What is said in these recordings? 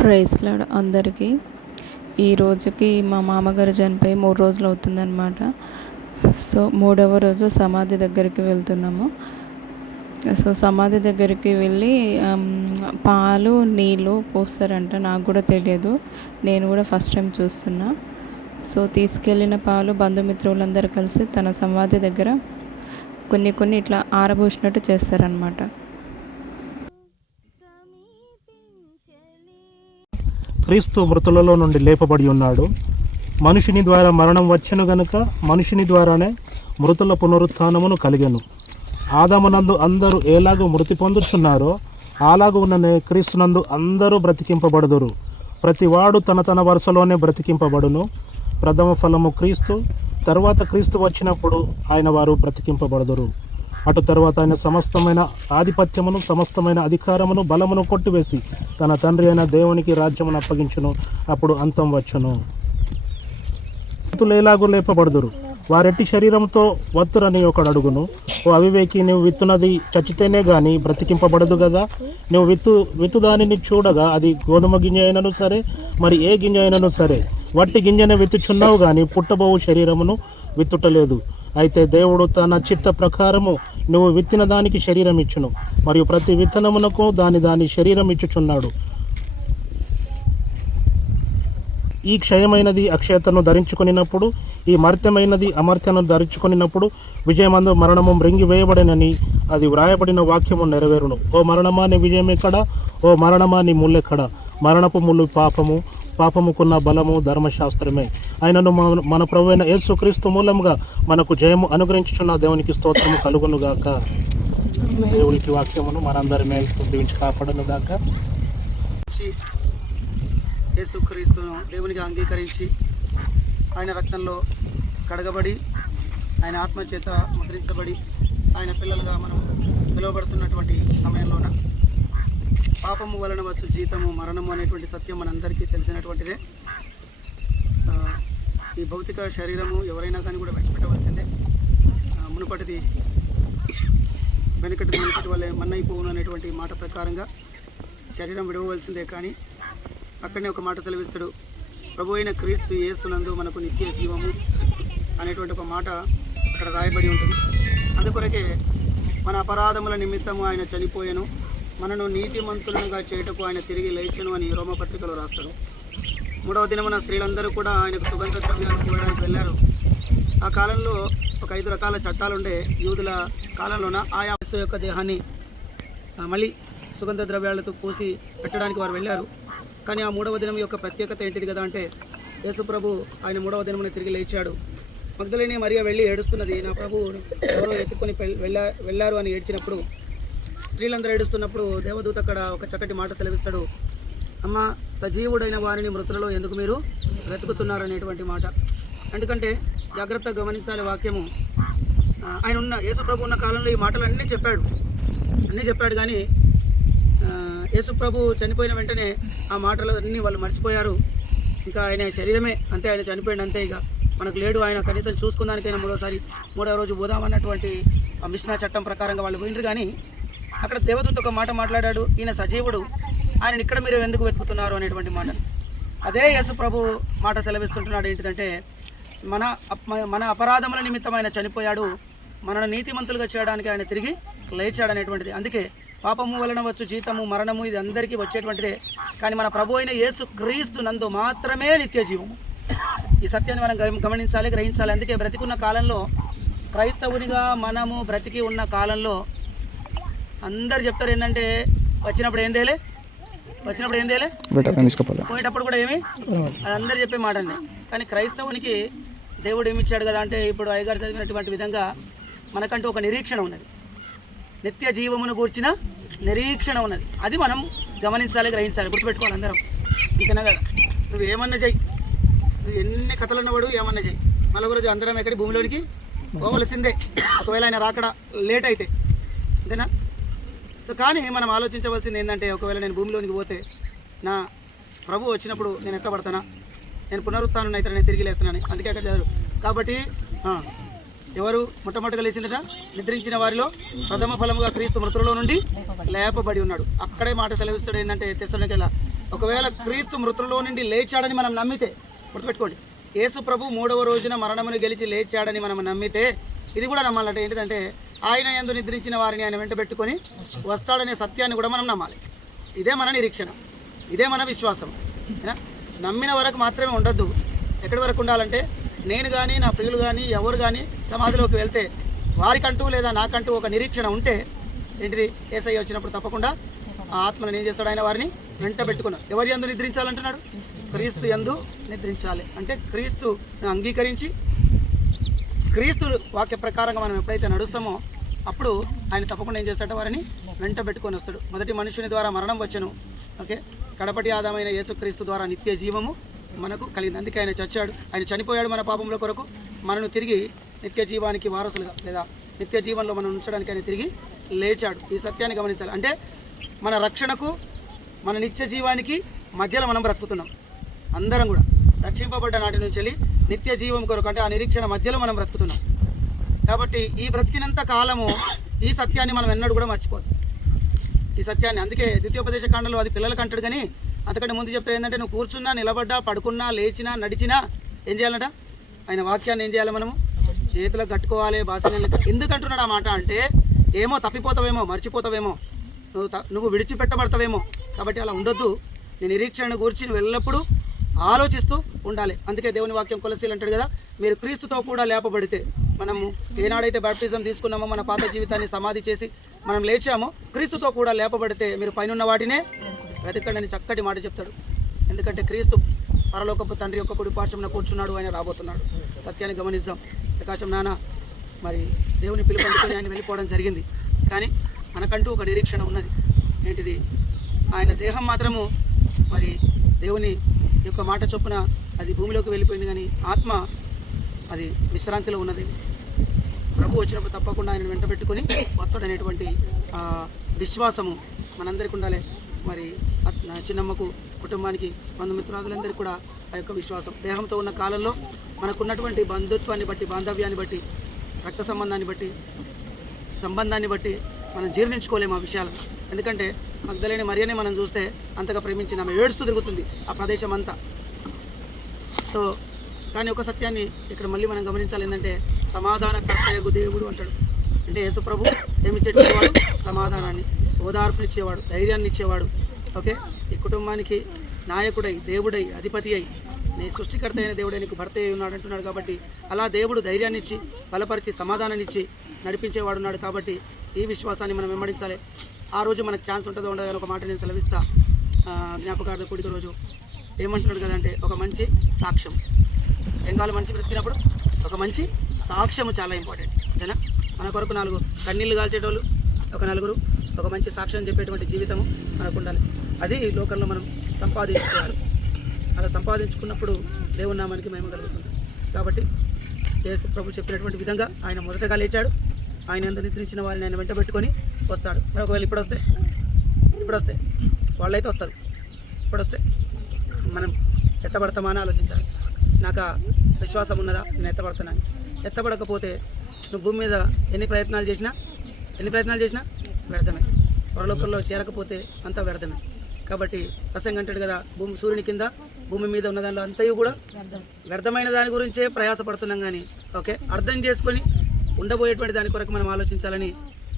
ప్రైస్లాడ్ అందరికీ. ఈ రోజుకి మా మామగారు చనిపోయి మూడు రోజులు అవుతుందన్నమాట. సో మూడవ రోజు సమాధి దగ్గరికి వెళ్తున్నాము. సో సమాధి దగ్గరికి వెళ్ళి పాలు నీళ్ళు పోస్తారంట. నాకు కూడా తెలియదు. నేను కూడా ఫస్ట్ టైం చూస్తున్నా. సో తీసుకెళ్ళిన పాలు బంధుమిత్రులందరూ కలిసి తన సమాధి దగ్గర కొన్ని కొన్ని ఇట్లా ఆరబోసినట్టు చేస్తారనమాట క్రీస్తు మృతులలో నుండి లేపబడి ఉన్నాడు. మనుషుని ద్వారా మరణం వచ్చెను గనుక మనుషుని ద్వారానే మృతుల పునరుత్థానమును కలిగెను. ఆదామునందు అందరూ ఎలాగో మృతి పొందుచున్నారో అలాగూ ఉన్న క్రీస్తునందు అందరూ బ్రతికింపబడుదురు. ప్రతివాడు తన తన వరుసలోనే బ్రతికింపబడును. ప్రథమ ఫలము క్రీస్తు తర్వాత క్రీస్తు వచ్చినప్పుడు ఆయన వారు బ్రతికింపబడుదురు. అటు తర్వాత ఆయన సమస్తమైన ఆధిపత్యమును సమస్తమైన అధికారమును బలమును కొట్టివేసి తన తండ్రి అయిన దేవునికి రాజ్యమును అప్పగించును. అప్పుడు అంతం వచ్చును. ఎలాగూ లేపబడుదురు. వారెట్టి శరీరంతో వత్తురని ఒకడు అడుగును. ఓ అవివేకి నువ్వు విత్తునది చచ్చితేనే గాని బ్రతికింపబడదు కదా నువ్వు విత్తు విత్తు దానిని చూడగా అది గోధుమ గింజ అయినను సరే మరి ఏ గింజ అయినను సరే? వట్టి గింజనే విత్తుచున్నావు కానీ పుట్టబోవు శరీరమును విత్తుటలేదు. అయితే దేవుడు తన చిత్త ప్రకారము నువ్వు విత్తిన దానికి శరీరం ఇచ్చును. మరియు ప్రతి విత్తనమునకు దాని దాని శరీరం ఇచ్చుచున్నాడు. ఈ క్షయమైనది అక్షయతను ధరించుకునినప్పుడు ఈ మర్త్యమైనది అమర్త్యను ధరించుకునినప్పుడు విజయమందు మరణము మృంగి వేయబడినని అది వ్రాయబడిన వాక్యము నెరవేరును. ఓ మరణమా నీ విజయం ఎక్కడ ఓ మరణమా నీ ముళ్ళెక్కడ మరణపు ముళ్ళు పాపము పాపముకున్న బలము ధర్మశాస్త్రమే. ఆయనను మన- మన ప్రభు అయిన యేసుక్రీస్తు మూలముగా మనకు జయము అనుగ్రహించుచున్న దేవునికి స్తోత్రము కలుగునుగాక. దేవునికి వాక్యమును మనందరి మేలు దీవించి కాపాడునుగాక. యేసుక్రీస్తును దేవునిగా అంగీకరించి ఆయన రక్తంలో కడగబడి ఆయన ఆత్మచేత ముద్రించబడి ఆయన పిల్లలుగా మనం పిలువబడుతున్నటువంటి సమయంలోన పాపము వలన వచ్చు జీతము మరణము అనేటువంటి సత్యం మనందరికీ తెలిసినటువంటిదే. ఈ భౌతిక శరీరము ఎవరైనా కానీ కూడా విడిచిపెట్టవలసిందే. మునుపటిది వెనుకటి వెనుకటి వల్లే మన్నైపోవును అనేటువంటి మాట ప్రకారంగా శరీరం విడవలసిందే కానీ అక్కడనే ఒక మాట సెలవిస్తాడు. ప్రభు అయిన క్రీస్తు యేసునందు మనకు నిత్య జీవము అనేటువంటి ఒక మాట అక్కడ రాయబడి ఉంటుంది. అందుకొరకే మన అపరాధముల నిమిత్తము ఆయన చనిపోయాను. మనను నీతిమంతులనుగా చేయటకు ఆయన తిరిగి లేచను అని రోమపత్రికలో రాస్తారు. మూడవ దినమున స్త్రీలందరూ కూడా ఆయనకు సుగంధ ద్రవ్యాలు పోయడానికి వెళ్ళారు. ఆ కాలంలో ఒక ఐదు రకాల చట్టాలు ఉండే యూదుల కాలంలోన ఆయా యొక్క దేహాన్ని మళ్ళీ సుగంధ ద్రవ్యాలతో పూసి పెట్టడానికి వారు వెళ్ళారు. కానీ ఆ మూడవ దినం యొక్క ప్రత్యేకత ఏంటిది కదా అంటే యేసుప్రభు ఆయన మూడవ దినమున తిరిగి లేచాడు. మగ్ధులని మరియా వెళ్ళి ఏడుస్తున్నది నా ప్రభు ఎవరో ఎత్తుకొని వెళ్ళా వెళ్ళారు అని ఏడ్చినప్పుడు స్త్రీలందరూ ఏడుస్తున్నప్పుడు దేవదూత అక్కడ ఒక చక్కటి మాట సెలవిస్తాడు. అమ్మ సజీవుడైన వారిని మృతులలో ఎందుకు మీరు వెతుకుతున్నారు? అనేటువంటి మాట. ఎందుకంటే జాగ్రత్తగా గమనించాలి వాక్యము. ఆయన ఉన్న యేసుప్రభు ఉన్న కాలంలో ఈ మాటలు అన్నీ చెప్పాడు. అన్నీ చెప్పాడు కానీ యేసుప్రభు చనిపోయిన వెంటనే ఆ మాటలు అన్నీ వాళ్ళు మర్చిపోయారు. ఇంకా ఆయన శరీరమే అంతే ఆయన చనిపోయింది అంతే ఇక. మనకు లేడు ఆయన కనీసం చూసుకుందానికైనా మూడోసారి మూడో రోజు పోదామన్నటువంటి ఆ చట్టం ప్రకారంగా వాళ్ళు పోయినరు కానీ అక్కడ దేవదూత ఒక మాట మాట్లాడాడు. ఈయన సజీవుడు. ఆయన ఇక్కడ మీరు ఎందుకు వెతుకుతున్నారు అనేటువంటి మాట. అదే యేసు ప్రభు మాట సెలవిస్తుంటున్నాడు ఏంటిదంటే మన మన అపరాధముల నిమిత్తం ఆయన చనిపోయాడు. మనను నీతిమంతులుగా చేయడానికి ఆయన తిరిగి లేచాడు అనేటువంటిది. అందుకే పాపము వలన వచ్చు జీతము మరణము ఇది అందరికీ వచ్చేటువంటిదే. కానీ మన ప్రభు అయిన యేసు క్రీస్తు నందు మాత్రమే నిత్య జీవము. ఈ సత్యాన్ని మనం గమ- గమనించాలి గ్రహించాలి. అందుకే బ్రతికున్న కాలంలో క్రైస్తవునిగా మనము బ్రతికి ఉన్న కాలంలో అందరు చెప్తారు ఏంటంటే వచ్చినప్పుడు ఏం తేలే వచ్చినప్పుడు ఏం తేలే పోయేటప్పుడు కూడా ఏమి? అది అందరు చెప్పే మాట అండి కానీ క్రైస్తవునికి దేవుడు ఏమి ఇచ్చాడు కదా అంటే ఇప్పుడు అయ్యగారు చదివినటువంటి విధంగా మనకంటూ ఒక నిరీక్షణ ఉన్నది. నిత్య జీవమును కూర్చిన నిరీక్షణ ఉన్నది. అది మనం గమనించాలి గ్రహించాలి గుర్తుపెట్టుకోవాలి అందరం. ఇంకనా కదా? నువ్వు ఏమన్నా చెయ్యి. నువ్వు ఎన్ని కథలు ఉన్నవాడు ఏమన్నా చెయ్యి. మళ్ళీ రోజు అందరం ఎక్కడి భూమిలోనికి పోవలసిందే. ఒకవేళ ఆయన రాకడ లేట్ అయితే. అంతేనా సో కానీ మనం ఆలోచించవలసింది ఏంటంటే ఒకవేళ నేను భూమిలోనికి పోతే నా ప్రభు వచ్చినప్పుడు నేను ఎత్తబడతానా నేను పునరుత్థానం అయితే నేను తిరిగి లేస్తున్నాను అందుకే అక్కడ చదువు కాబట్టి ఎవరు మొట్టమొదటిగా లేచిందట? నిద్రించిన వారిలో ప్రథమ ఫలముగా క్రీస్తు మృతులలో నుండి లేపబడి ఉన్నాడు. అక్కడే మాట సెలవిస్తాడు ఏంటంటే తెస్తున్నకెళ్ళ ఒకవేళ క్రీస్తు మృతులలో నుండి లేచాడని మనం నమ్మితే గుర్తుపెట్టుకోండి. యేసు ప్రభు మూడవ రోజున మరణమును గెలిచి లేచాడని మనం నమ్మితే ఇది కూడా నమ్మాలంటే ఏంటిదంటే ఆయన ఎందు నిద్రించిన వారిని ఆయన వెంట పెట్టుకొని వస్తాడనే సత్యాన్ని కూడా మనం నమ్మాలి. ఇదే మన నిరీక్షణ. ఇదే మన విశ్వాసం. నమ్మిన వరకు మాత్రమే ఉండొద్దు. ఎక్కడి వరకు ఉండాలంటే నేను కానీ నా ప్రియులు కానీ ఎవరు కానీ సమాధిలోకి వెళ్తే వారికంటూ లేదా నాకంటూ ఒక నిరీక్షణ ఉంటే ఏంటిది? ఏసఐ వచ్చినప్పుడు తప్పకుండా ఆ ఆత్మను ఏం చేస్తాడు ఆయన వారిని? వెంట పెట్టుకున్నాడు. ఎవరి ఎందు నిద్రించాలంటున్నాడు? క్రీస్తు ఎందు నిద్రించాలి. అంటే క్రీస్తు అంగీకరించి క్రీస్తు వాక్య ప్రకారంగా మనం ఎప్పుడైతే నడుస్తామో అప్పుడు ఆయన తప్పకుండా ఏం చేస్తాడో వారిని వెంట పెట్టుకొని వస్తాడు. మొదటి మనుషుని ద్వారా మరణం వచ్చను. ఓకే? కడపటి ఆదామైన యేసుక్రీస్తు ద్వారా నిత్య జీవము మనకు కలిగింది. అందుకే ఆయన చచ్చాడు. ఆయన చనిపోయాడు మన పాపముల కొరకు. మనను తిరిగి నిత్య జీవానికి వారసులుగా లేదా నిత్య జీవనంలో మనం ఉంచడానికి ఆయన తిరిగి లేచాడు. ఈ సత్యాన్ని గమనించాలి. అంటే మన రక్షణకు మన నిత్య జీవానికి మధ్యలో మనం బ్రతుకుతున్నాం. అందరం కూడా. రక్షింపబడ్డ నాటి నుంచి వెళ్ళి నిత్య జీవం కొరకు అంటే ఆ నిరీక్షణ మధ్యలో మనం బ్రతుకుతున్నాం. కాబట్టి ఈ బ్రతికినంత కాలము ఈ సత్యాన్ని మనం ఎన్నడూ కూడా మర్చిపోదు. ఈ సత్యాన్ని అందుకే ద్వితీయోపదేశ కాండంలో అది పిల్లలకు అంటాడు కానీ అంతకంటే ముందు చెప్తే ఏంటంటే నువ్వు కూర్చున్నా నిలబడ్డా పడుకున్నా లేచినా నడిచినా ఏం చేయాలట? ఆయన వాక్యాన్ని ఏం చేయాలి మనము? చేతులకు కట్టుకోవాలి బాసిన ఎందుకంటున్నాడు ఆ మాట అంటే ఏమో తప్పిపోతావేమో మర్చిపోతావేమో నువ్వు త- నువ్వు విడిచిపెట్టబడతావేమో. కాబట్టి అలా ఉండొద్దు. నీ నిరీక్షణను గురించి నువ్వు ఎల్లప్పుడూ ఆలోచిస్తూ ఉండాలి. అందుకే దేవుని వాక్యం కొలసీలు అంటాడు కదా మీరు క్రీస్తుతో కూడా లేపబడితే మనము ఏనాడైతే బ్యాప్టిజం తీసుకున్నామో మన పాత జీవితాన్ని సమాధి చేసి మనం లేచామో క్రీస్తుతో కూడా లేపబడితే మీరు పైనున్న వాటినే వెతకండి అని చక్కటి మాట చెప్తాడు. ఎందుకంటే క్రీస్తు పరలోకపు తండ్రి యొక్క కుడి పార్శ్వమున కూర్చున్నాడు ఆయన రాబోతున్నాడు. సత్యాన్ని గమనిద్దాం. ప్రకాశం నాన్న మరి దేవుని పిలుపందుకొని ఆయన వెళ్ళిపోవడం జరిగింది. కానీ మనకంటూ ఒక నిరీక్షణ ఉన్నది. ఏంటిది? ఆయన దేహం మాత్రము మరి దేవుని యొక్క మాట చొప్పున అది భూమిలోకి వెళ్ళిపోయింది కానీ ఆత్మ అది విశ్రాంతిలో ఉన్నది. ప్రభు వచ్చినప్పుడు తప్పకుండా ఆయన వెంట పెట్టుకొని వస్తాడనేటువంటి విశ్వాసము మనందరికీ ఉండాలి. మరి నా చిన్నమ్మకు కుటుంబానికి బంధుమిత్రాదులందరికీ కూడా ఆ యొక్క విశ్వాసం. దేహంతో ఉన్న కాలంలో మనకున్నటువంటి బంధుత్వాన్ని బట్టి బాంధవ్యాన్ని బట్టి రక్త సంబంధాన్ని బట్టి సంబంధాన్ని బట్టి మనం జీర్ణించుకోలేము ఆ విషయాలను. ఎందుకంటే మగ్ధలేని మరియనే మనం చూస్తే అంతగా ప్రేమించిన ఆమె. ఏడుస్తూ తిరుగుతుంది ఆ ప్రదేశం అంతా. సో కానీ ఒక సత్యాన్ని ఇక్కడ మళ్ళీ మనం గమనించాలి ఏంటంటే సమాధాన కర్తయ్యకు దేవుడు అంటాడు. అంటే యేసుప్రభు ప్రభు ఏమిచ్చేటువంటి వాడు సమాధానాన్ని ఓదార్పునిచ్చేవాడు ధైర్యాన్ని ఇచ్చేవాడు. ఓకే? ఈ కుటుంబానికి నాయకుడై దేవుడై అధిపతి అయి నీ సృష్టికర్త అయిన దేవుడే నీకు భర్త అయి ఉన్నాడు అంటున్నాడు కాబట్టి అలా దేవుడు ధైర్యాన్ని ఇచ్చి బలపరిచి సమాధానాన్ని ఇచ్చి నడిపించేవాడున్నాడు కాబట్టి ఈ విశ్వాసాన్ని మనం వెంబడించాలి. ఆ రోజు మనకు ఛాన్స్ ఉంటుందో ఉండదని ఒక మాట నేను సెలవిస్తా. జ్ఞాపకార్థ కూడిక రోజు. ఏమంటున్నాడు కదంటే ఒక మంచి సాక్ష్యం. ఏం కావాలి మనిషి బ్రతికినప్పుడు ఒక మంచి సాక్ష్యము చాలా ఇంపార్టెంట్ ఓకేనా మన కొరకు నాలుగు కన్నీళ్ళు కాల్చేటోళ్ళు ఒక నలుగురు ఒక మంచి సాక్ష్యం చెప్పేటువంటి జీవితము మనకు ఉండాలి అది లోకంలో మనం సంపాదించుకోవాలి. అలా సంపాదించుకున్నప్పుడు దేవుని నామానికి మహిమ కలుగుతుంది. కాబట్టి యేసు ప్రభు చెప్పినటువంటి విధంగా ఆయన మొదటగా లేచాడు. ఆయన ఎంత నిద్రించిన వారిని ఆయన వెంట పెట్టుకొని వస్తాడు. మరి ఒకవేళ ఇప్పుడు వస్తే? ఇప్పుడు వస్తే? వాళ్ళైతే వస్తారు. ఇప్పుడు వస్తే? మనం ఎత్తబడతామా అని ఆలోచించాలి. నాకు ఆ విశ్వాసం ఉన్నదా? నేను ఎత్తబడతానని ఎత్తబడకపోతే నువ్వు భూమి మీద ఎన్ని ప్రయత్నాలు చేసినా? ఎన్ని ప్రయత్నాలు చేసినా? వ్యర్థమే. పరలోకంలో చేరకపోతే అంతా వ్యర్థమే. కాబట్టి ప్రసంగం అంటాడు కదా భూమి సూర్యుని కింద భూమి మీద ఉన్న దానిలో అంతయు కూడా వ్యర్థమైన దాని గురించే ప్రయాసపడుతున్నాం కానీ ఓకే? అర్థం చేసుకొని ఉండబోయేటువంటి దాని కొరకు మనం ఆలోచించాలని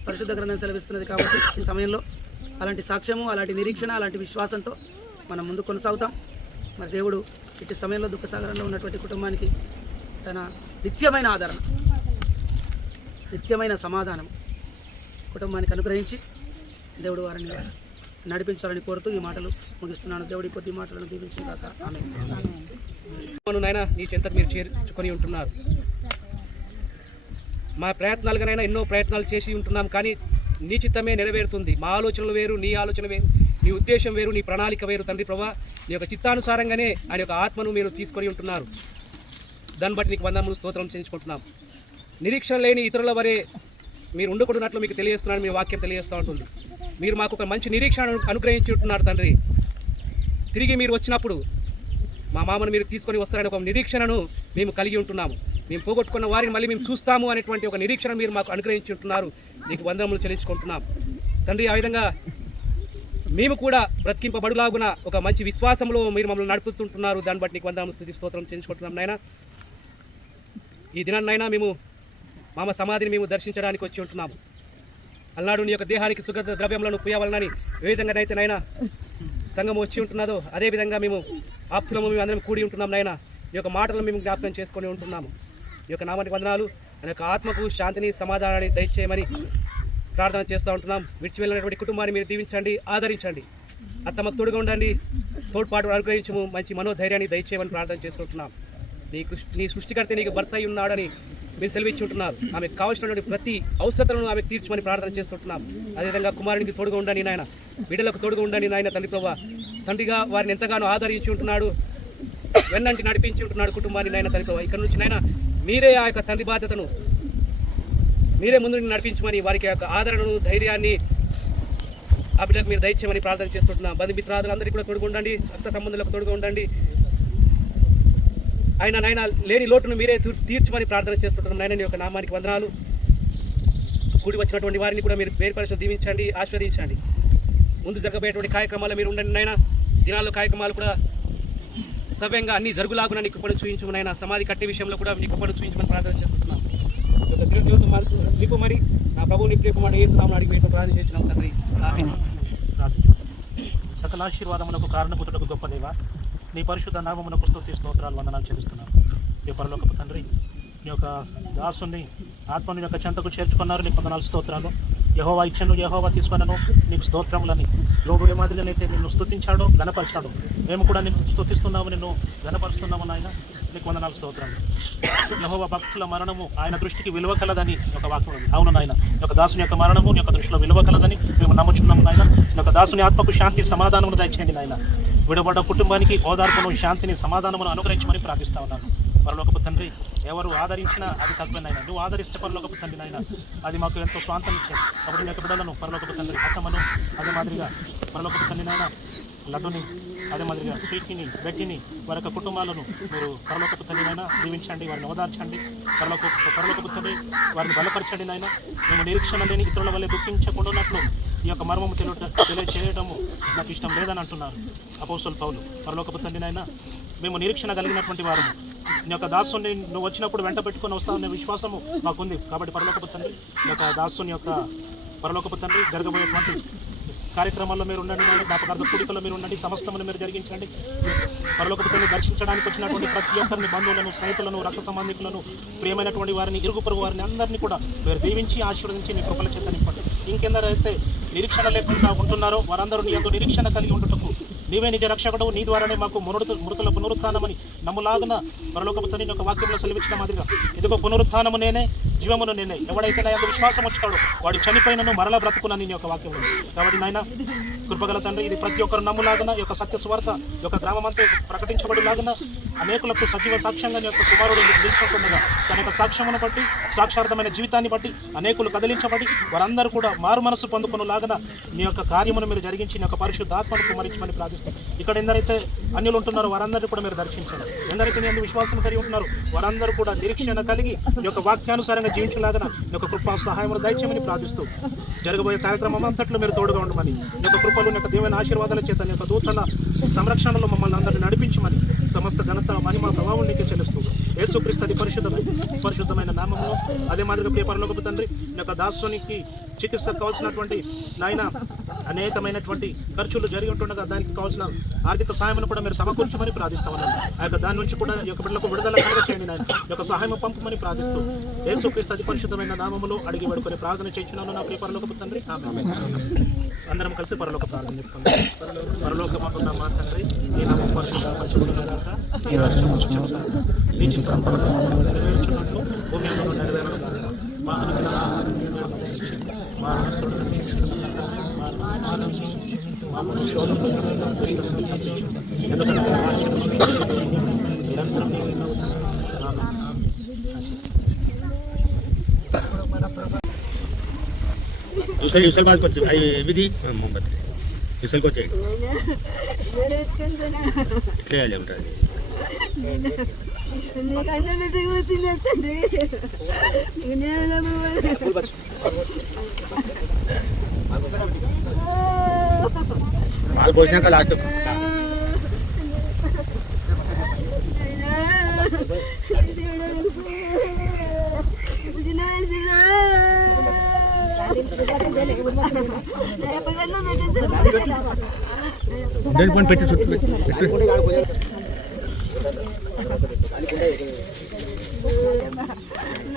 పరిశుద్ధ గ్రంథం సెలవిస్తున్నది కాబట్టి ఈ సమయంలో అలాంటి సాక్ష్యము అలాంటి నిరీక్షణ అలాంటి విశ్వాసంతో మనం ముందు కొనసాగుతాం. మరి దేవుడు ఇటు సమయంలో దుఃఖసాగరంలో ఉన్నటువంటి కుటుంబానికి తన నిత్యమైన ఆదరణ నిత్యమైన సమాధానం కుటుంబానికి అనుగ్రహించి దేవుడు వారిని నడిపించాలని కోరుతూ ఈ మాటలు ముగిస్తున్నాను. దేవుడి కొద్ది మాటలను దీవించిన కాక ఆమె నాయన నీ చెంతకు మీరు చేర్చుకొని ఉంటున్నారు. మా ప్రయత్నాలుగానైనా ఎన్నో ప్రయత్నాలు చేసి ఉంటున్నాం కానీ నీ చిత్తమే నెరవేరుతుంది. మా ఆలోచనలు వేరు నీ ఆలోచన వేరు నీ ఉద్దేశం వేరు నీ ప్రణాళిక వేరు తండ్రి ప్రభా. నీ యొక్క చిత్తానుసారంగానే ఆయన యొక్క ఆత్మను మీరు తీసుకొని ఉంటున్నారు. దాన్ని బట్టి నీకు వందములు స్తోత్రం చేయించుకుంటున్నాం నిరీక్షణ లేని ఇతరుల వరే మీరు ఉండకూడనట్లు మీకు తెలియజేస్తున్నాను మీ వాక్యం తెలియజేస్తూ ఉంటుంది. మీరు మాకు ఒక మంచి నిరీక్షణ అనుగ్రహించుంటున్నారు తండ్రి. తిరిగి మీరు వచ్చినప్పుడు మా మామను మీరు తీసుకొని వస్తారని ఒక నిరీక్షణను మేము కలిగి ఉంటున్నాము. మేము పోగొట్టుకున్న వారిని మళ్ళీ మేము చూస్తాము అనేటువంటి ఒక నిరీక్షణ మీరు మాకు అనుగ్రహించి ఉంటున్నారు నీకు వందనములు చెల్లించుకుంటున్నాం. తండ్రి ఆ విధంగా మేము కూడా బ్రతికింపబడులాగున ఒక మంచి విశ్వాసంలో మీరు మమ్మల్ని నడుపుతుంటున్నారు. దాన్ని బట్టి నీకు వందనాలు స్థుతి స్తోత్రం చేయించుకుంటున్నాం నాయన. ఈ దినాన్నైనా మేము మామ సమాధిని మేము దర్శించడానికి వచ్చి ఉంటున్నాము. అల్నాడు నీ యొక్క దేహానికి సుగంధ ద్రవ్యములను పూయవలనని ఏ విధంగానైతేనైనా సంఘం వచ్చి ఉంటున్నదో అదే విధంగా మేము ఆప్తులము మేము అందరం కూడి ఉంటున్నాం నాయన. ఈ యొక్క మాటలను మేము జ్ఞాపకం చేసుకొని ఉంటున్నాము. ఈ యొక్క నామానికి వందనాలు. ఆ యొక్క ఆత్మకు శాంతిని సమాధానాన్ని దయచేయమని ప్రార్థన చేస్తూ ఉంటున్నాం. విడిచి వెళ్ళినటువంటి కుటుంబాన్ని మీరు దీవించండి ఆదరించండి. అత్తమ్మ తోడుగా ఉండండి. తోడ్పాటు అనుగ్రహించము. మంచి మనోధైర్యాన్ని దయచేయమని ప్రార్థన చేస్తుంటున్నాం నీ కృష్ నీ సృష్టికర్త నీకు భర్త అయి ఉన్నాడని మీరు సెలవిచ్చి ఉంటున్నారు ఆమెకు కావాల్సినటువంటి ప్రతి అవసరతలను ఆమెకు తీర్చమని ప్రార్థన చేస్తుంటున్నాం. అదేవిధంగా కుమారునికి తోడుగా ఉండండి నాయన. బిడ్డలకు తోడుగా ఉండండి నాయన తండ్రి ప్రభావ తండ్రిగా వారిని ఎంతగానో ఆదరించి ఉంటున్నాడు వెన్నంటి నడిపించి ఉంటున్నాడు కుటుంబాన్ని నాయన తండ్రి ప్రభావ ఇక్కడ నుంచి నాయన మీరే ఆ యొక్క తండ్రి బాధ్యతను మీరే ముందు నడిపించమని వారికి యొక్క ఆదరణను ధైర్యాన్ని ఆ బిడ్డకు మీరు దయచేయమని ప్రార్థన చేస్తుంటున్నాం. బంధుమిత్రాదులందరికీ కూడా తోడుగా ఉండండి. రక్త సంబంధులకు తోడుగా ఉండండి. ఆయన నాయన లేని లోటును మీరే తీర్చమని ప్రార్థన చేస్తుంటున్నాం నాయన నీ యొక్క నామానికి వందనాలు. కూడి వచ్చినటువంటి వారిని కూడా మీరు పేరు పరిశ్రమ దీవించండి ఆస్వాదించండి ముందు జరగబోయేటువంటి కార్యక్రమాలు మీరు ఉండండి నాయన. దినాల్లో కార్యక్రమాలు కూడా సవ్యంగా అన్ని జరుగులాగున నీకు పని చూపించమని ఆయన సమాధి కట్టే విషయంలో కూడా నీకు పని చూపించమని ప్రార్థన చేస్తున్నాను నీకు మరి నా ప్రభువు నీ ప్రియకు మాట ఏసు నామమున అడిగి వేయటం ప్రార్థన చేసినాం తండ్రి. సకల ఆశీర్వాదములకు కారణపుతులకు గొప్ప దేవ. నీ పరిశుద్ధ నామమునకు స్తుతి స్తోత్రాలు వందనాలు చెల్లిస్తున్నాను. ఈ పరలోకపు తండ్రి నీ యొక్క దాసుని ఆత్మని యొక్క చెంతకు చేర్చుకున్నారు నీ వందనాలు స్తోత్రాలు. యహోవా ఇచ్చను యహోవా తీసుకున్నాను నీకు స్తోత్రములని. యోగు ఏ మాదిరిగానైతే నిన్ను స్థుతించాడో గణపరిచాడు మేము కూడా నిన్ను స్థుతిస్తున్నాము నిన్ను గణపరుస్తున్నాము నాయన. నీకు వందనాలు స్తోత్రాలు. యహోవా భక్తుల మరణము ఆయన దృష్టికి విలువ కలదని ఒక వాక్యం ఉంది. అవును నాయన యొక్క దాసుని యొక్క మరణము నీ యొక్క దృష్టిలో విలువ కలదని మేము నమ్ముచున్నాము నాయన. యొక్క దాసుని ఆత్మకు శాంతి సమాధానము దయచేయండి నాయన. విడబడ్డ కుటుంబానికి ఓదార్పును శాంతిని సమాధానమును అనుగ్రహించమని ప్రార్థిస్తా ఉన్నాను. పరలోకపు తండ్రి ఎవరు ఆదరించినా అది తక్కువనైనా నువ్వు ఆదరిస్తే పరలోకపు తండ్రి నాయన. అది మాకు ఎంతో స్వాంతం ఇచ్చేది కాబట్టి యొక్క బిడ్డలను పరలోకపు తండ్రి అత్తమ్మను అదే మాదిరిగా పరలోకపు తండ్రి నాయన లడ్డుని అదే మాదిరిగా స్వీట్ని బెట్టిని వారి యొక్క కుటుంబాలను మీరు పరలోకపు తండ్రి నాయన దీవించండి వారిని ఓదార్చండి. పరలోక పరలోకపు తండ్రి వారిని బలపరచండి నాయన. మేము నిరీక్షణ లేని ఇతరుల వల్ల దుఃఖించకుండా ఉన్నట్లు ఈ యొక్క మర్మము తెలియ తెలియచేయటము నాకు ఇష్టం లేదని అంటున్నారు అపోసల్ పౌలు. పరలోకపు తండ్రి నాయన మేము నిరీక్షణ కలిగినటువంటి వారము. నీ యొక్క దాసుని నువ్వు వచ్చినప్పుడు వెంట పెట్టుకొని వస్తావనే విశ్వాసము మాకుంది. కాబట్టి పరలోకపు తండ్రి ఈ యొక్క దాసుని యొక్క పరలోకపు తండ్రి జరగబోయేటువంటి కార్యక్రమాల్లో మీరు ఉండండి నాయన. జ్ఞాపకార్థ కూడికల్లో మీరు ఉండండి. సమస్తమును మీరు జరిగించండి. పరలోకపుతని దర్శించడానికి వచ్చినటువంటి ప్రతి ఒక్కరిని బంధువులను స్నేహితులను రక్త సంబంధికులను ప్రియమైనటువంటి వారిని ఇరుగు పొరుగు వారిని అందరినీ కూడా మీరు దీవించి ఆశీర్వదించి నీ కృపల చేత నింపండి. ఇంకెందరైతే నిరీక్షణ లేకుండా ఉంటున్నారో వారందరూ నీ యొక్క నిరీక్షణ కలిగి ఉండుటకు. నీవే నిజ రక్షకుడు నీ ద్వారానే మాకు మృత మృతుల పునరుత్నమని నమ్ములాగున మరొక తండ్రి యొక్క వాక్యంలో సెలవిచ్చిన మాదిరిగా. ఇదిగో పునరుత్నము నేనే. జీవమును నేనే. ఎవడైతే నా యొక్క విశ్వాసం వచ్చాడో వాడు చనిపోయినను మరలా బ్రతుకున్న నీ యొక్క వాక్యం ఉంది. కాబట్టి నాయన కృపగల తండ్రి ఇది ప్రతి ఒక్కరు నమ్ములాగున యొక్క సత్య స్వార్థ యొక్క గ్రామమంతా ప్రకటించబడిలాగున అనేకులకు సజీవ సాక్ష్యంగా నీ యొక్క కుమారుడు నిలుచుకుంటుండగా తన యొక్క సాక్ష్యమును బట్టి సాక్షార్థమైన జీవితాన్ని బట్టి అనేకులు కదిలించబడి వారందరూ కూడా మారు మనసు పొందుకునేలాగా నీ యొక్క కార్యమును మీరు జరిగించి నీ యొక్క పరిశుద్ధాత్మను కుమరించమని ప్రార్థిస్తాం. ఇక్కడ ఎందరైతే అన్యులు ఉంటున్నారో వారందరినీ కూడా మీరు దర్శించండి. ఎందరైతే నేను విశ్వాసం కలిగి ఉంటున్నారు వారందరూ కూడా నిరీక్షణ కలిగి యొక్క వాక్యానుసారంగా జీవించలాగా నీ యొక్క కృపా సహాయమును దయచేయమని ప్రార్థిస్తూ జరగబోయే కార్యక్రమం అంతట్లో మీరు తోడుగా ఉండమని యొక్క కృపలు యొక్క దేవుని ఆశీర్వాదాల చేత యొక్క దూతల సంరక్షణలో మమ్మల్ని అందరినీ నడిపించమని సమస్త ఘనత మహిమ ప్రభావం నీకే చెల్లిస్తూ యేసుక్రీస్తు పరిశుద్ధమైన పరిశుద్ధమైన నామంలో అదే మాదిరిగా ప్రియ పరలోకపు తండ్రి యొక్క దాసునికి చికిత్స కావాల్సినటువంటి నాయన అనేకమైనటువంటి ఖర్చులు జరిగి ఉంటుండగా దానికి కావాల్సిన ఆర్థిక సహాయం కూడా మీరు సమకూర్చమని ప్రార్థిస్తా ఉన్నాను ఆ యొక్క దాని నుంచి కూడా యొక్క బిడ్డలకు విడుదల కలుగ చేయండి నాయన ఈ యొక్క సహాయం పంపమని ప్రార్థిస్తూ యేసుక్రీస్తు అతి పరిశుద్ధమైన నామములో అడిగి వేడుకొని ప్రార్థన చేయించున్నాను నా ప్రియ పరలోకపు తండ్రి. అందరం కలిసి పరలోక ప్రార్థన చెప్పుకుందాం పరలోకమంటున్న మా తండ్రి ఈ నామం పరిశుద్ధ. ఈ నెరవేర్చున్నట్లు భూమి. మా. మా యుసల్ బాద్కి వచ్చి అవి విధి మొహమ్మద్ యుసల్కి వచ్చాయి ఎట్లా చేయాలి ఉంటుంది నీకన్నా పాలు పోసినాక లాస్ట్ ఉండేది పని పెట్టి చుట్టూ పెట్టి పెట్టు.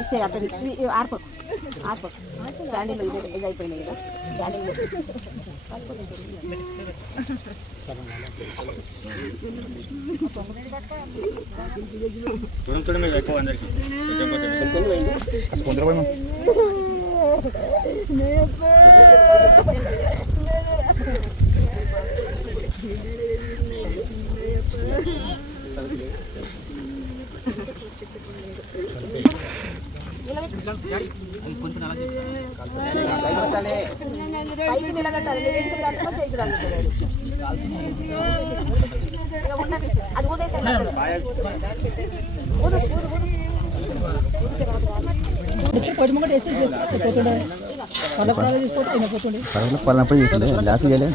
ఇచ్చే అక్కడ ఆర్ప ఆర్ప స్టాండింగ్ ఇది ఇది అయిపోయినాయి కదా స్టాండింగ్ చూడండి అది ఊదేసాను పడినప్పుడు లాస్ట్ చేయలేదు